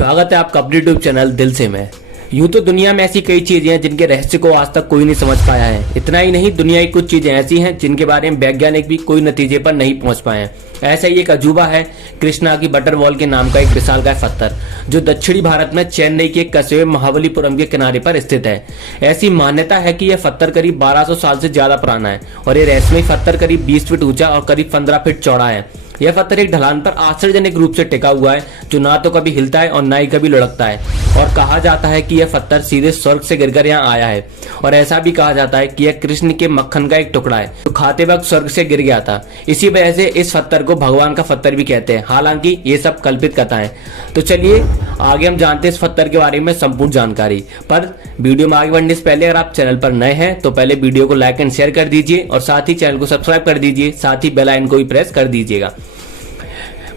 स्वागत है आपका अपने यूट्यूब चैनल दिल से में। यूं तो दुनिया में ऐसी कई चीजें हैं जिनके रहस्य को आज तक कोई नहीं समझ पाया है। इतना ही नहीं, दुनिया की कुछ चीजें ऐसी हैं जिनके बारे में वैज्ञानिक भी कोई नतीजे पर नहीं पहुंच पाए हैं। ऐसा ही एक अजूबा है कृष्णा की बटरवॉल के नाम का एक विशालकाय पत्थर, जो दक्षिणी भारत में चेन्नई के एक कस्बे महाबलीपुरम के किनारे पर स्थित है। ऐसी मान्यता है कि यह पत्थर करीब 1200 साल से ज्यादा पुराना है और यह रहस्यमय पत्थर करीब 20 फीट ऊंचा और करीब 15 फीट चौड़ा है। यह पत्थर एक ढलान पर आश्चर्यजनक रूप से टिका हुआ है, जो ना तो कभी हिलता है और ना ही कभी लुढ़कता है। और कहा जाता है कि यह पत्थर सीधे स्वर्ग से गिरकर यहाँ आया है। और ऐसा भी कहा जाता है कि यह कृष्ण के मक्खन का एक टुकड़ा है, जो खाते वक्त स्वर्ग से गिर गया था। इसी वजह से इस पत्थर को भगवान का पत्थर भी कहते हैं। हालांकि ये सब कल्पित कथाएं। तो चलिए आगे हम जानते हैं इस पत्थर के बारे में संपूर्ण जानकारी। पर वीडियो में आगे बढ़ने से पहले अगर आप चैनल पर नए हैं तो पहले वीडियो को लाइक एंड शेयर कर दीजिए और साथ ही चैनल को सब्सक्राइब कर दीजिए, साथ ही बेल आइकन को भी प्रेस कर दीजिएगा।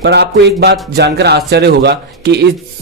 पर आपको एक बात जानकर आश्चर्य होगा कि इस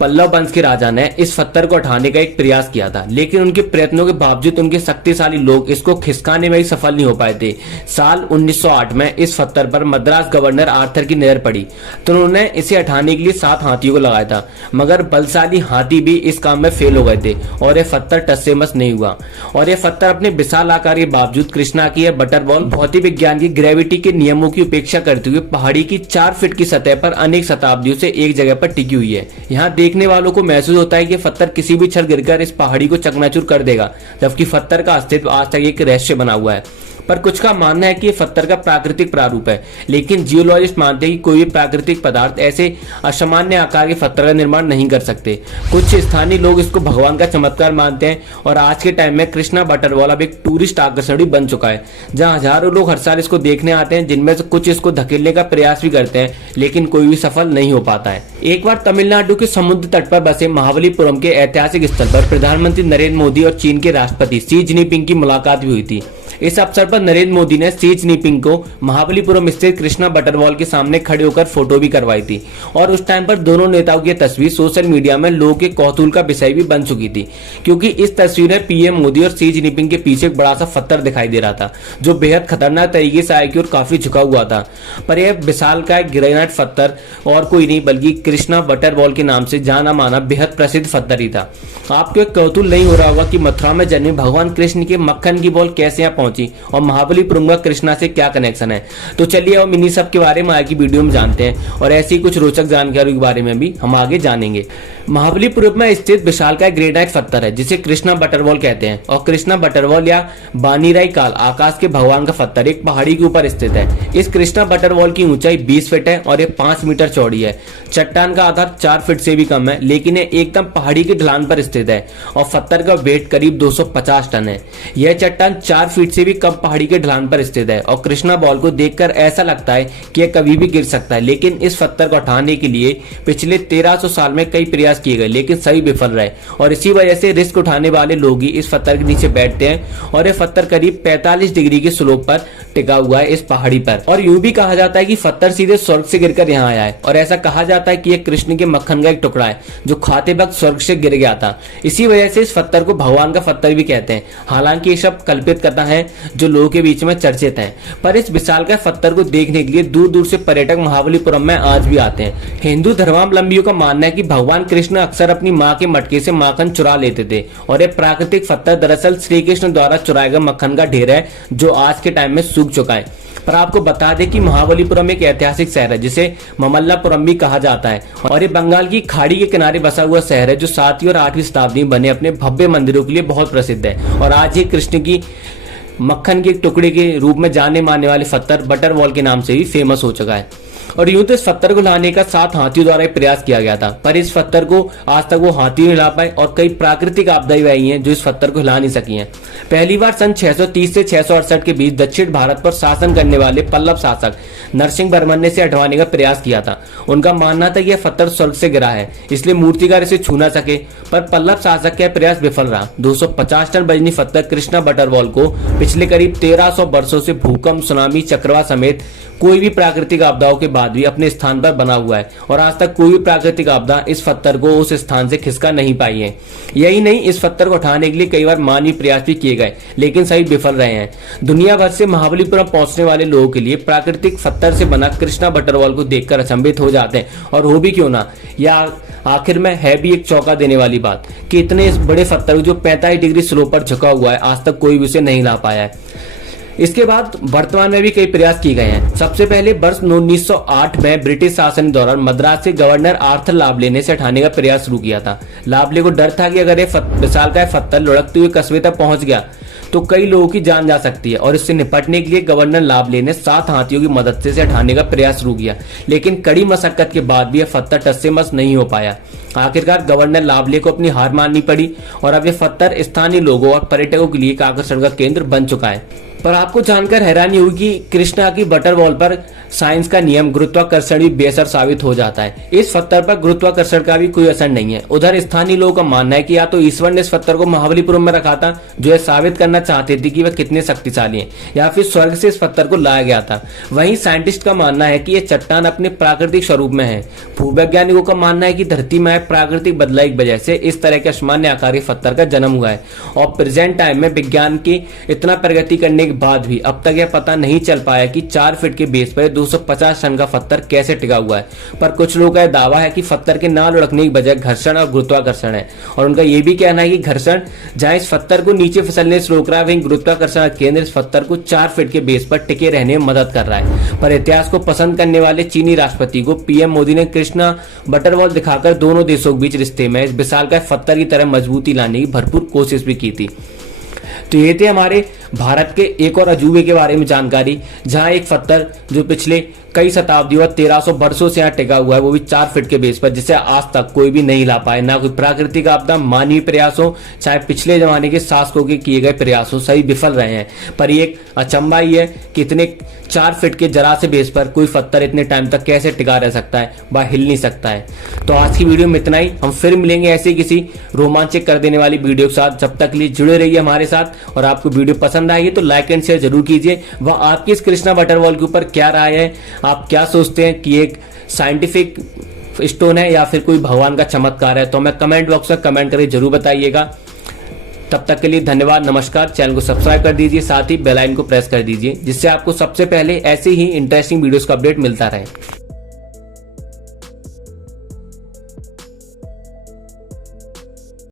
पल्लव वंश के राजा ने इस पत्थर को हटाने का एक प्रयास किया था, लेकिन उनके प्रयत्नों के बावजूद उनके शक्तिशाली लोग इसको खिसकाने में ही सफल नहीं हो पाए थे। साल 1908 में इस पत्थर पर मद्रास गवर्नर आर्थर की नजर पड़ी, तो उन्होंने इसे हटाने के लिए 7 हाथियों को लगाया था, मगर बलशाली हाथी भी इस काम में फेल हो गए थे और यह पत्थर टस से मस नहीं हुआ। और यह पत्थर अपने विशाल आकार के बावजूद कृष्णा की यह बटरबॉल भौतिक विज्ञान की ग्रेविटी के नियमों की उपेक्षा करते हुए पहाड़ी की 4 फीट की सतह पर अनेक शताब्दियों से एक जगह पर टिकी हुई है। यहाँ देखने वालों को महसूस होता है कि पत्थर किसी भी क्षण गिरकर इस पहाड़ी को चकनाचूर कर देगा, जबकि पत्थर का अस्तित्व आज तक एक रहस्य बना हुआ है। पर कुछ का मानना है कि यह पत्थर का प्राकृतिक प्रारूप है, लेकिन जियोलॉजिस्ट मानते हैं कि कोई भी प्राकृतिक पदार्थ ऐसे असामान्य आकार के पत्थर का निर्माण नहीं कर सकते। कुछ स्थानीय लोग इसको भगवान का चमत्कार मानते हैं और आज के टाइम में कृष्णा बटरवॉल अब एक टूरिस्ट आकर्षण भी बन चुका है, जहां हजारों लोग हर साल इसको देखने आते हैं, जिनमें से कुछ इसको धकेलने का प्रयास भी करते हैं, लेकिन कोई भी सफल नहीं हो पाता है। एक बार तमिलनाडु के समुद्र तट पर बसे महाबलीपुरम के ऐतिहासिक स्थल पर प्रधानमंत्री नरेंद्र मोदी और चीन के राष्ट्रपति शी जिनपिंग की मुलाकात भी हुई थी। इस अवसर पर नरेंद्र मोदी ने शी जिनपिंग को महाबलीपुरम स्थित कृष्णा बटरवॉल के सामने खड़े होकर फोटो भी करवाई थी और उस टाइम पर दोनों नेताओं की तस्वीर सोशल मीडिया में लोगों के कौतूहल का विषय भी बन चुकी थी, क्योंकि इस तस्वीर में पीएम मोदी और शी जिनपिंग के पीछे एक बड़ा सा पत्थर दिखाई दे रहा था, जो बेहद खतरनाक तरीके से आगे की ओर काफी झुका हुआ था। पर यह विशालकाय ग्रेनाइट पत्थर और कोई नहीं बल्कि कृष्णा बटरवॉल के नाम से जाना माना बेहद प्रसिद्ध पत्थर ही था। आपको एक कौतूहल नहीं हो रहा होगा कि मथुरा में जन्मे भगवान कृष्ण के मक्खन की बॉल कैसे यहाँ पहुंची और महाबलीपुरम का कृष्णा से क्या कनेक्शन है। तो चलिए अब इन्हीं सब के बारे में आगे की वीडियो में जानते हैं और ऐसी कुछ रोचक जानकारी के बारे में भी हम आगे जानेंगे। महाबलीपुरम में स्थित विशालकाय ग्रेनाइट पत्थर है जिसे कृष्णा बटरवॉल कहते हैं। और कृष्णा बटरवॉल या बानीराई काल आकाश के भगवान का पत्थर एक पहाड़ी के ऊपर स्थित है। इस कृष्णा बटरवॉल की ऊंचाई 20 फीट है और ये 5 मीटर चौड़ी है। चट्टान का आधार 4 फीट से भी कम है, लेकिन ये एकदम पहाड़ी के ढलान पर स्थित है और पत्थर का वेट करीब 250 टन है। यह चट्टान 4 फीट से भी कम पहाड़ी के ढलान पर स्थित है और कृष्णा बॉल को देखकर ऐसा लगता है कि यह कभी भी गिर सकता है। लेकिन इस पत्थर को हटाने के लिए पिछले 1300 साल में कई प्रयास किए गए, लेकिन सभी विफल रहे और इसी वजह से रिस्क उठाने वाले लोग ही इस पत्थर के नीचे बैठते हैं। और यह पत्थर करीब 45 डिग्री के स्लोप पर टिका हुआ है इस पहाड़ी पर। और यूं भी कहा जाता है कि पत्थर सीधे स्वर्ग से गिरकर यहाँ आया है और ऐसा कहा जाता है कि यह कृष्ण के मक्खन का एक टुकड़ा है, जो खाते वक्त स्वर्ग से गिर गया था। इसी वजह से इस पत्थर को भगवान का पत्थर भी कहते हैं। हालांकि ये सब कल्पित कथा है जो लोगों के बीच में चर्चित है, पर इस विशालकाय पत्थर को देखने के लिए दूर दूर से पर्यटक महाबलीपुरम में आज भी आते हैं। हिंदू धर्मावलंबियों का मानना है कि भगवान कृष्ण अक्सर अपनी माँ के मटके से माखन चुरा लेते थे और यह प्राकृतिक पत्थर दरअसल श्री कृष्ण द्वारा चुराए गए मक्खन का ढेर है, जो आज के टाइम में सूख चुका है। पर आपको बता दें कि महाबलीपुरम एक ऐतिहासिक शहर है जिसे ममल्लापुरम भी कहा जाता है और ये बंगाल की खाड़ी के किनारे बसा हुआ शहर है, जो 7वीं और 8वीं शताब्दी में बने अपने भव्य मंदिरों के लिए बहुत प्रसिद्ध है। और आज ये कृष्ण की मक्खन के टुकड़े के रूप में जाने मानने वाले पत्थर बटरवॉल के नाम से भी फेमस हो चुका है। और यूं तो इस पत्थर को लाने का 7 हाथियों द्वारा एक प्रयास किया गया था, पर इस पत्थर को आज तक वो हाथी नहीं हिला पाए और कई प्राकृतिक आपदाएं आई हैं जो इस पत्थर को हिला नहीं सकी हैं। पहली बार सन 630 से 668 के बीच दक्षिण भारत पर शासन करने वाले पल्लव शासक नरसिंह वर्मन ने इसे हटवाने का प्रयास किया था। उनका मानना था कि यह पत्थर स्वर्ग से गिरा है, इसलिए मूर्तिकार इसे छू ना सके, पर पल्लव शासक का प्रयास विफल रहा। 250 टन वजनी पत्थर कृष्णा बटरवॉल को पिछले करीब 1300 वर्षों से भूकंप, सुनामी, चक्रवात समेत कोई भी प्राकृतिक आपदाओं के बाद भी अपने स्थान पर बना हुआ है और आज तक कोई भी प्राकृतिक आपदा इस पत्थर को उस स्थान से खिसका नहीं पाई है। यही नहीं, इस पत्थर को उठाने के लिए कई बार मानवीय प्रयास भी किए गए, लेकिन सभी विफल रहे हैं। दुनिया भर से महाबलीपुरम पहुंचने वाले लोगों के लिए प्राकृतिक पत्थर से बना कृष्णा बटरवॉल को देखकर अचंभित हो जाते हैं, और हो भी क्यों ना, या आखिर में है भी एक चौंका देने वाली बात कि इतने इस बड़े पत्थर जो 45 डिग्री स्लोप पर झुका हुआ है, आज तक कोई भी उसे नहीं ला पाया है। इसके बाद वर्तमान में भी कई प्रयास किए गए हैं। सबसे पहले वर्ष 1908 में ब्रिटिश शासन के दौरान मद्रास से गवर्नर आर्थर लावले ने इसे हटाने का प्रयास शुरू किया था। लावले को डर था कि अगर ये विशालकाय पत्थर लुढ़कते हुए कस्बे तक पहुंच गया तो कई लोगों की जान जा सकती है, और इससे निपटने के लिए गवर्नर लावले ने 7 हाथियों की मदद से इसे हटाने का प्रयास शुरू किया, लेकिन कड़ी मशक्कत के बाद भी यह पत्थर टस से मस नहीं हो पाया। आखिरकार गवर्नर लावले को अपनी हार माननी पड़ी और अब यह पत्थर स्थानीय लोगों और पर्यटकों के लिए एक आकर्षण का केंद्र बन चुका है। पर आपको जानकर हैरानी होगी कि कृष्णा की बटरवॉल पर साइंस का नियम गुरुत्वाकर्षण भी बेअसर साबित हो जाता है। इस पत्थर पर गुरुत्वाकर्षण का भी कोई असर नहीं है। उधर स्थानीय लोगों का मानना है कि या तो ईश्वर ने इस पत्थर को महाबलीपुरम में रखा था, जो यह साबित करना चाहते थे कि वह कितने शक्तिशाली हैं, या फिर स्वर्ग से इस पत्थर को लाया गया था। वहीं साइंटिस्ट का मानना है कि यह चट्टान अपने प्राकृतिक स्वरूप में है। भूवैज्ञानिकों का मानना है कि धरती में प्राकृतिक बदलाव की वजह से इस तरह के असामान्य आकार के पत्थर का जन्म हुआ है, और प्रेजेंट टाइम में विज्ञान की इतना प्रगति करने के बाद भी अब तक यह पता नहीं चल पाया कि 4 फीट के बेस पर 250 टन का पत्थर कैसे टिका हुआ है। पर कुछ लोगों का दावा है कि पत्थर के ना लुढ़कने की वजह घर्षण और गुरुत्वाकर्षण है, और उनका यह भी कहना है कि घर्षण जहां इस पत्थर को नीचे फिसलने से रोक रहा है, वहीं गुरुत्वाकर्षण केंद्र इस पत्थर को 4 फीट के बेस पर टिके रहने में मदद कर रहा है। पर इतिहास को पसंद करने वाले चीनी राष्ट्रपति को पीएम मोदी ने कृष्णा बटरवॉल दिखाकर दोनों देशों के बीच रिश्ते में इस विशालकाय पत्थर की तरह मजबूती लाने की भरपूर कोशिश भी की थी। तो ये थे हमारे भारत के एक और अजूबे के बारे में जानकारी, जहां एक पत्थर जो पिछले कई शताब्दियों और 1300 वर्षों से यहाँ टिका हुआ है, वो भी 4 फीट के बेस पर, जिसे आज तक कोई भी नहीं ला पाए। ना कोई प्राकृतिक आपदा, मानवीय प्रयास हो, चाहे पिछले जमाने के शासकों के किए गए प्रयास हो, सही विफल रहे हैं। पर ये एक अचंभा ही है कि इतने 4 फीट के जरा से बेस पर कोई पत्थर इतने टाइम तक कैसे टिका रह सकता है, वह हिल नहीं सकता है। तो आज की वीडियो में इतना ही। हम फिर मिलेंगे ऐसे किसी रोमांचक कर देने वाली वीडियो के साथ। जब तक के लिए जुड़े रहिए हमारे साथ, और आपको वीडियो पसंद आई तो लाइक एंड शेयर जरूर कीजिए। वह आपकी इस कृष्णा बटरवॉल के ऊपर क्या राय है, आप क्या सोचते हैं कि एक साइंटिफिक स्टोन है या फिर कोई भगवान का चमत्कार है, तो हमें कमेंट बॉक्स में कमेंट करके जरूर बताइएगा। तब तक के लिए धन्यवाद, नमस्कार। चैनल को सब्सक्राइब कर दीजिए, साथ ही बेल आइकन को प्रेस कर दीजिए, जिससे आपको सबसे पहले ऐसे ही इंटरेस्टिंग वीडियोस का अपडेट मिलता रहे।